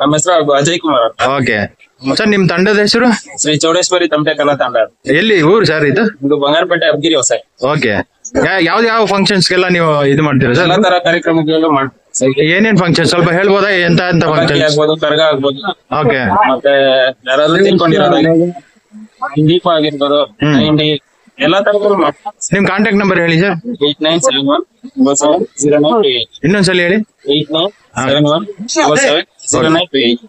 ನಮ್ಮ ಹೆಸರು Ajay Kumar. Okay sir, ನಿಮ್ ತಂಡದ ಹೆಸರು? ಶ್ರೀ ಚೌಡೇಶ್ವರಿ ತಮಟೆ ಕಲಾ ತಂಡ. ಎಲ್ಲಿ ಊರು ಸರ್ ಇದು? ಬಂಗಾರಪೇಟೆ ಅಬ್ಗಿರಿ ಹೊಸ. ಓಕೆ, ಯಾವ ಫಂಕ್ಷನ್ಸ್ಗೆಲ್ಲ ನೀವು ಇದು ಮಾಡ್ತೀರಾ ಸರ್? ಎಲ್ಲಾ ತರ ಕಾರ್ಯಕ್ರಮಗಳು ಏನೇನ್ ಫಂಕ್ಷನ್ ಸ್ವಲ್ಪ ಹೇಳ್ಬೋದಾ? ಎಂತ ಫಂಕ್ಷನ್ ಆಗ್ಬೋದು, ಕರಗ ಆಗ್ಬೋದು. ಓಕೆ, ಮತ್ತೆ ಯಾರಾದ್ರೂ ತಿಳ್ಕೊಂಡಿರೋದು ದೀಪ ಆಗಿರ್ಬೋದು, ಎಲ್ಲಾ ತರಗಳು. ನಿಮ್ ಕಾಂಟ್ಯಾಕ್ಟ್ ನಂಬರ್ ಹೇಳಿ ಸರ್. 8971070928. ಇನ್ನೊಂದ್ಸಲ ಹೇಳಿ. 8971070928.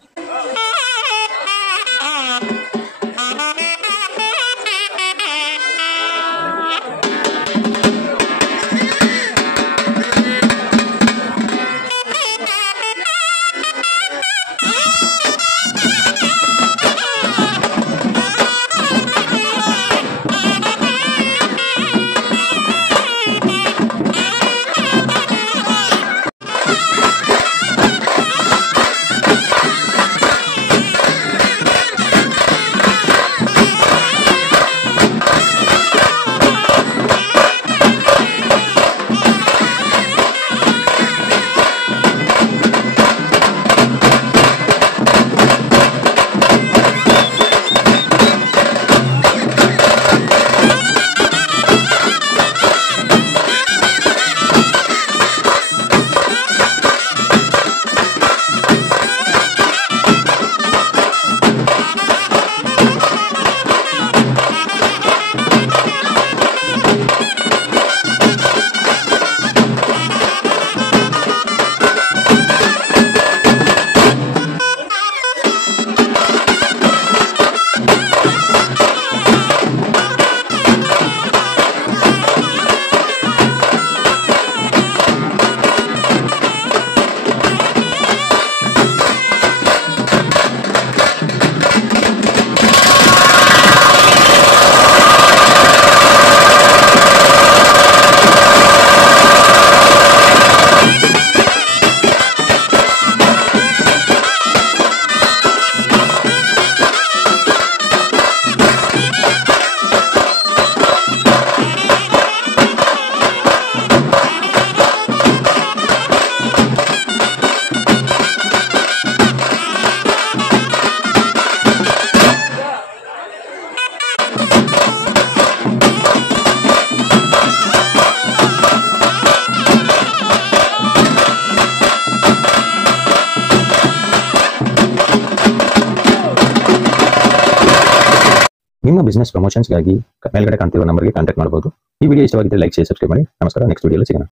ನಿಮ್ಮ ಬಿಸ್ನೆಸ್ ಪ್ರಮೋಷನ್ಸ್ಗಾಗಿ ಮೇಲ್ಗಡೆ ಕಾಣ್ತಿರುವ ನಂಬರ್ಗೆ ಕಾಂಟ್ಯಾಕ್ಟ್ ಮಾಡಬಹುದು. ಈ ವಿಡಿಯೋ ಇಷ್ಟವಾಗಿದ್ದರೆ ಲೈಕ್, ಶೇರ್, ಸಬ್ಸ್ಕ್ರೈಬ್ ಮಾಡಿ. ನಮಸ್ಕಾರ, ನೆಕ್ಸ್ಟ್ ವಿಡಿಯೋಲಿ ಸಿಗೋಣ.